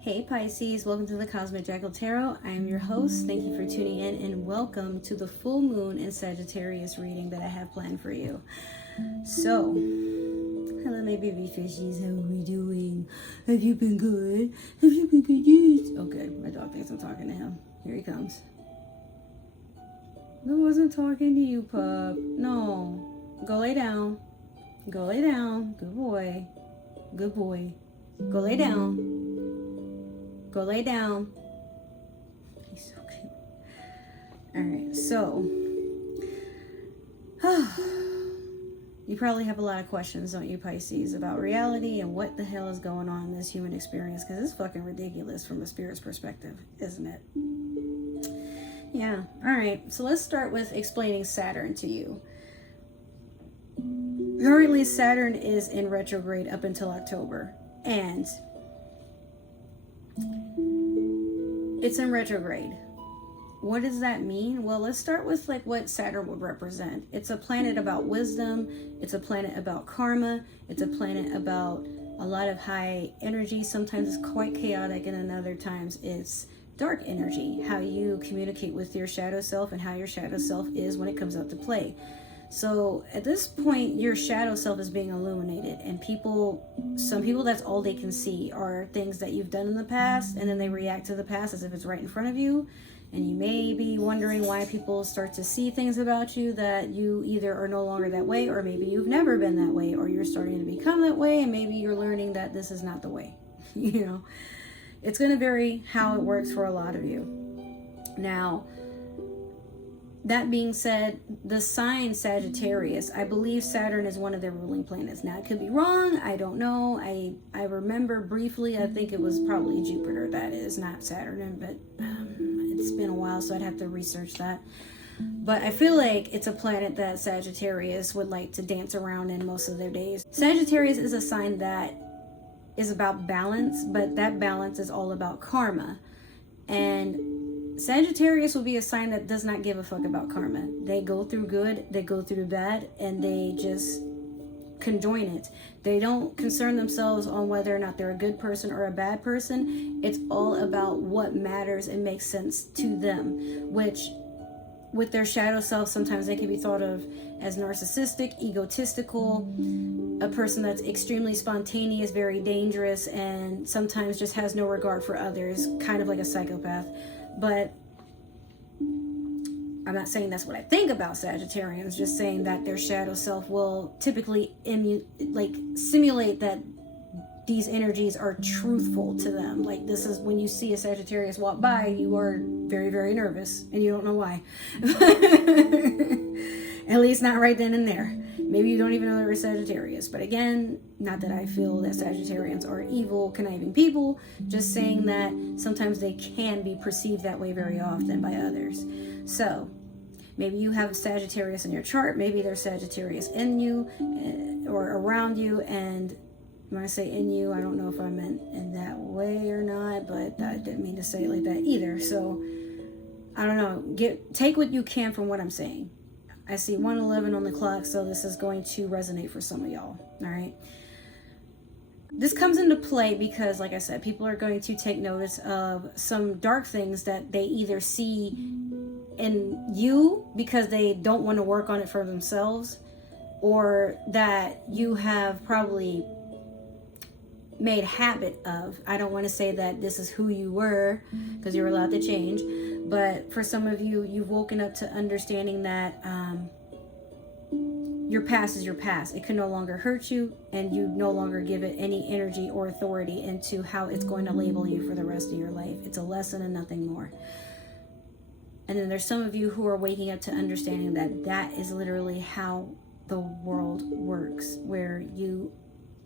Hey Pisces, welcome to the Cosmic Jackal Tarot. I am your host. Thank you for tuning in and welcome to the full moon and Sagittarius reading that I have planned for you. So, hello my baby fishies, how are we doing? Have you been good? Have you been good? Yes. Oh good, my dog thinks I'm talking to him. Here he comes. I wasn't talking to you, pup. No. Go lay down. Go lay down. Good boy. Good boy. Go lay down. Go lay down. He's so cute. Alright, so you probably have a lot of questions, don't you, Pisces, about reality and what the hell is going on in this human experience, because it's fucking ridiculous from a spirit's perspective, isn't it? Yeah. Alright, so let's start with explaining Saturn to you. Currently, Saturn is in retrograde up until October, and it's in retrograde. What does that mean? Well, let's start with like what Saturn would represent. It's a planet about wisdom. It's a planet about karma. It's a planet about a lot of high energy. Sometimes it's quite chaotic, and then other times it's dark energy. How you communicate with your shadow self and how your shadow self is when it comes out to play. So at this point, your shadow self is being illuminated, and some people, that's all they can see are things that you've done in the past, and then they react to the past as if it's right in front of you. And you may be wondering why people start to see things about you that you either are no longer that way, or maybe you've never been that way, or you're starting to become that way, and maybe you're learning that this is not the way. You know, it's going to vary how it works for a lot of you. Now, that being said, the sign Sagittarius, I believe Saturn is one of their ruling planets. Now, I could be wrong. I don't know. I remember briefly, I think it was probably Jupiter that is, not Saturn, but it's been a while, so I'd have to research that. But I feel like it's a planet that Sagittarius would like to dance around in most of their days. Sagittarius is a sign that is about balance, but that balance is all about karma. And Sagittarius will be a sign that does not give a fuck about karma. They go through good, they go through the bad, and they just conjoin it. They don't concern themselves on whether or not they're a good person or a bad person. It's all about what matters and makes sense to them, which with their shadow self, sometimes they can be thought of as narcissistic, egotistical, a person that's extremely spontaneous, very dangerous, and sometimes just has no regard for others, kind of like a psychopath. But I'm not saying that's what I think about Sagittarians, just saying that their shadow self will typically simulate that these energies are truthful to them. Like, this is when you see a Sagittarius walk by, you are very, very nervous, and you don't know why. At least not right then and there. Maybe you don't even know they're a Sagittarius. But again, not that I feel that Sagittarians are evil, conniving people. Just saying that sometimes they can be perceived that way very often by others. So, maybe you have Sagittarius in your chart. Maybe there's Sagittarius in you or around you. And when I say in you, I don't know if I meant in that way or not. But I didn't mean to say it like that either. So, I don't know. Take what you can from what I'm saying. I see 1:11 on the clock, so this is going to resonate for some of y'all, all right? This comes into play because, like I said, people are going to take notice of some dark things that they either see in you because they don't want to work on it for themselves, or that you have probably made habit of. I don't want to say that this is who you were, because you're allowed to change. But for some of you, you've woken up to understanding that your past is your past. It can no longer hurt you, and you no longer give it any energy or authority into how it's going to label you for the rest of your life. It's a lesson and nothing more. And then there's some of you who are waking up to understanding that that is literally how the world works, where you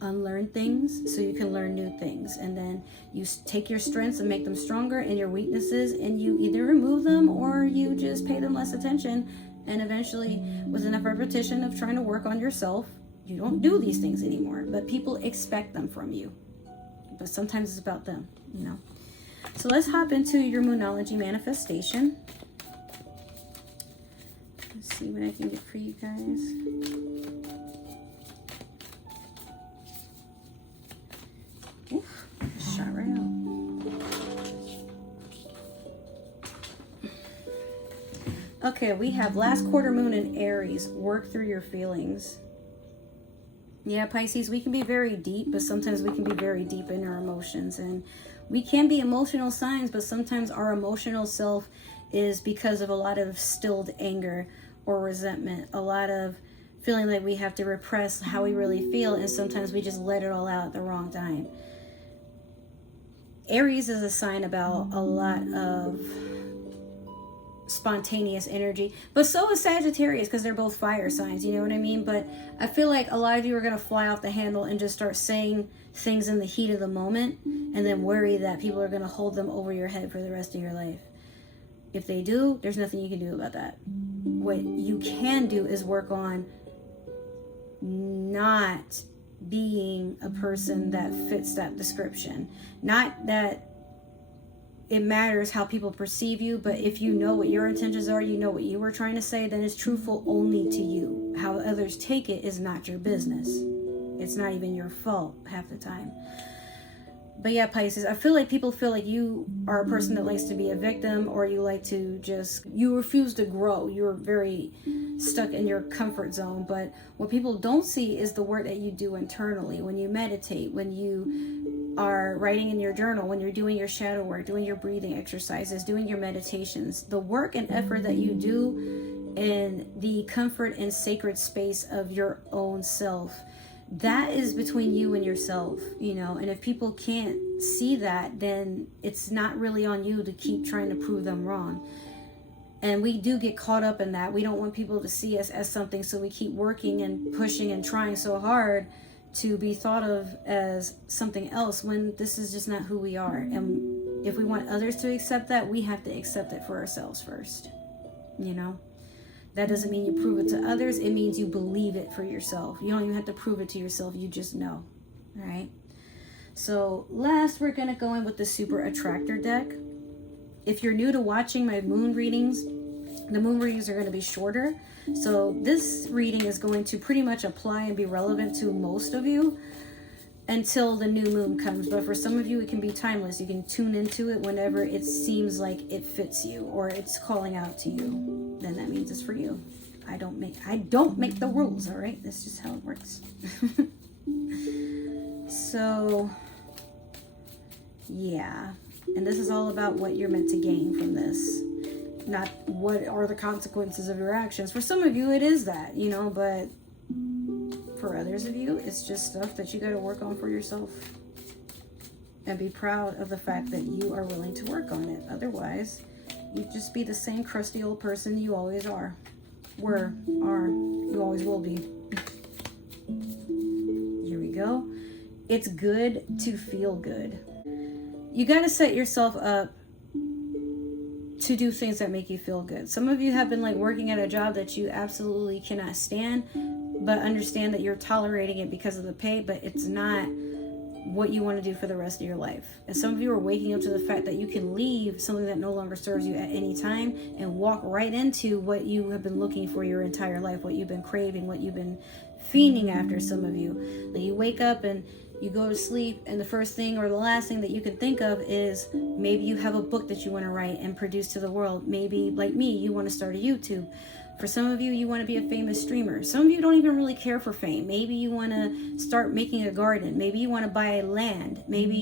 unlearn things so you can learn new things, and then you take your strengths and make them stronger, and your weaknesses, and you either remove them or you just pay them less attention, and eventually with enough repetition of trying to work on yourself, you don't do these things anymore, but people expect them from you. But sometimes it's about them, you know. So let's hop into your Moonology manifestation. Let's see what I can get for you guys. Oof, shot right out. Okay, we have last quarter moon in Aries. Work through your feelings. Yeah, Pisces, we can be very deep, but sometimes we can be very deep in our emotions. And we can be emotional signs, but sometimes our emotional self is because of a lot of stilled anger or resentment, a lot of feeling like we have to repress how we really feel, and sometimes we just let it all out at the wrong time. Aries is a sign about a lot of spontaneous energy, but so is Sagittarius, because they're both fire signs, you know what I mean? But I feel like a lot of you are going to fly off the handle and just start saying things in the heat of the moment, and then worry that people are going to hold them over your head for the rest of your life. If they do, there's nothing you can do about that. What you can do is work on not being a person that fits that description. Not that it matters how people perceive you, but if you know what your intentions are, you know what you were trying to say, then it's truthful only to you. How others take it is not your business. It's not even your fault half the time. But yeah, Pisces, I feel like people feel like you are a person that likes to be a victim, or you like to you refuse to grow. You're very stuck in your comfort zone. But what people don't see is the work that you do internally. When you meditate, when you are writing in your journal, when you're doing your shadow work, doing your breathing exercises, doing your meditations, the work and effort that you do in the comfort and sacred space of your own self, that is between you and yourself, you know. And if people can't see that, then it's not really on you to keep trying to prove them wrong. And we do get caught up in that. We don't want people to see us as something, so we keep working and pushing and trying so hard to be thought of as something else, when this is just not who we are. And if we want others to accept that, we have to accept it for ourselves first, you know. That doesn't mean you prove it to others. It means you believe it for yourself. You don't even have to prove it to yourself. You just know. All right. So last, we're going to go in with the Super Attractor deck. If you're new to watching my moon readings, the moon readings are going to be shorter. So this reading is going to pretty much apply and be relevant to most of you until the new moon comes. But for some of you, it can be timeless. You can tune into it whenever it seems like it fits you, or it's calling out to you. Then that means it's for you. I don't make the rules, all right? That's just how it works. So yeah, and this is all about what you're meant to gain from this, not what are the consequences of your actions. For some of you, it is that, you know, but for others of you, it's just stuff that you got to work on for yourself. And be proud of the fact that you are willing to work on it. Otherwise, you'd just be the same crusty old person you always are. You always will be. Here we go. It's good to feel good. You got to set yourself up to do things that make you feel good. Some of you have been like working at a job that you absolutely cannot stand, but understand that you're tolerating it because of the pay, but it's not what you want to do for the rest of your life. And some of you are waking up to the fact that you can leave something that no longer serves you at any time and walk right into what you have been looking for your entire life, what you've been craving, what you've been fiending after. Some of you, like, you wake up and you go to sleep, and the first thing or the last thing that you can think of is maybe you have a book that you want to write and produce to the world. Maybe, like me, you want to start a YouTube. For some of you, you want to be a famous streamer. Some of you don't even really care for fame. Maybe you want to start making a garden. Maybe you want to buy land. Maybe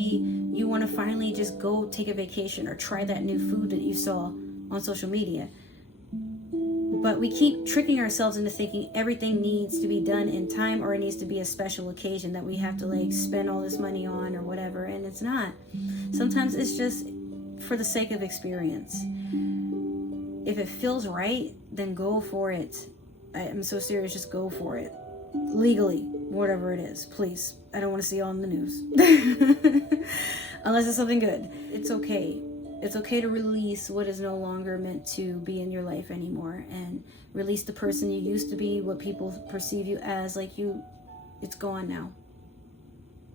you want to finally just go take a vacation or try that new food that you saw on social media. But we keep tricking ourselves into thinking everything needs to be done in time, or it needs to be a special occasion that we have to like spend all this money on or whatever. And it's not. Sometimes it's just for the sake of experience. If it feels right, then go for it. I'm so serious, just go for it. Legally, whatever it is, please. I don't want to see it on the news. Unless it's something good. It's okay. It's okay to release what is no longer meant to be in your life anymore, and release the person you used to be, what people perceive you as. Like, it's gone now.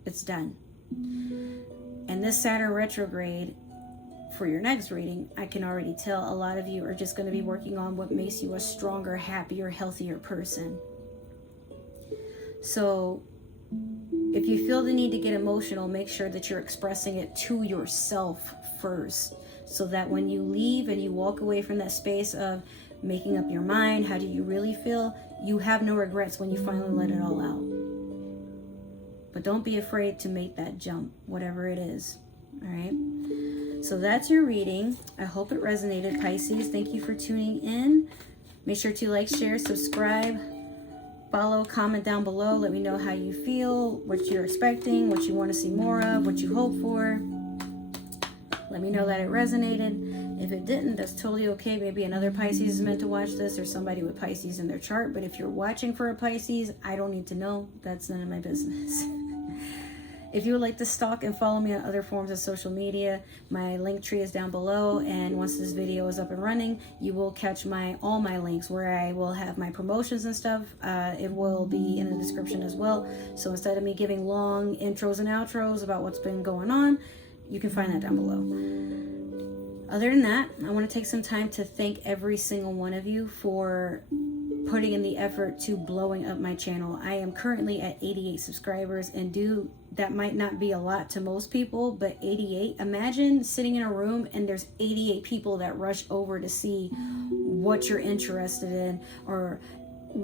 It's done. And this Saturn retrograde, for your next reading, I can already tell a lot of you are just going to be working on what makes you a stronger, happier, healthier person. So if you feel the need to get emotional, make sure that you're expressing it to yourself first, so that when you leave and you walk away from that space of making up your mind. How do you really feel? You have no regrets when you finally let it all out. But don't be afraid to make that jump, whatever it is. All right. So that's your reading. I hope it resonated, Pisces. Thank you for tuning in. Make sure to like, share, subscribe, follow, comment down below. Let me know how you feel, what you're expecting, what you want to see more of, what you hope for. Let me know that it resonated. If it didn't, that's totally okay. Maybe another Pisces is meant to watch this, or somebody with Pisces in their chart. But if you're watching for a Pisces, I don't need to know. That's none of my business. If you would like to stalk and follow me on other forms of social media, my link tree is down below, and once this video is up and running, you will catch all my links where I will have my promotions and stuff. It will be in the description as well. So instead of me giving long intros and outros about what's been going on, you can find that down below. Other than that, I want to take some time to thank every single one of you for putting in the effort to blowing up my channel. I am currently at 88 subscribers, and that might not be a lot to most people, but 88, imagine sitting in a room and there's 88 people that rush over to see what you're interested in or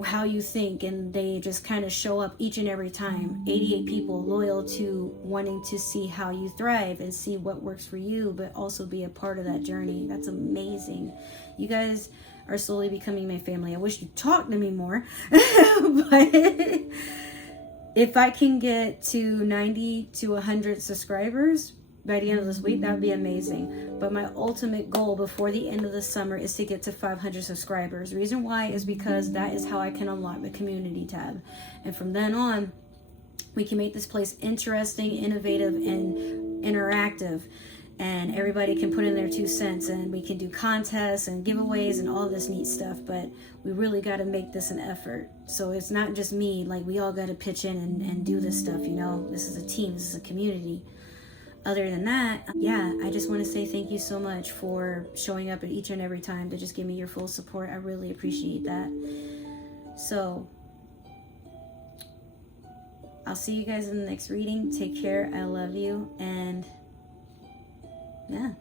how you think, and they just kind of show up each and every time. 88 people loyal to wanting to see how you thrive and see what works for you, but also be a part of that journey. That's amazing. You guys are slowly becoming my family. I wish you'd talk to me more, but if I can get to 90 to 100 subscribers by the end of this week, that would be amazing. But my ultimate goal before the end of the summer is to get to 500 subscribers. Reason why is because that is how I can unlock the community tab. And from then on, we can make this place interesting, innovative, and interactive. And everybody can put in their 2 cents, and we can do contests and giveaways and all this neat stuff. But we really got to make this an effort. So it's not just me, like we all got to pitch in and do this stuff, you know. This is a team, this is a community. Other than that, yeah, I just want to say thank you so much for showing up at each and every time to just give me your full support. I really appreciate that. So I'll see you guys in the next reading. Take care. I love you. And yeah.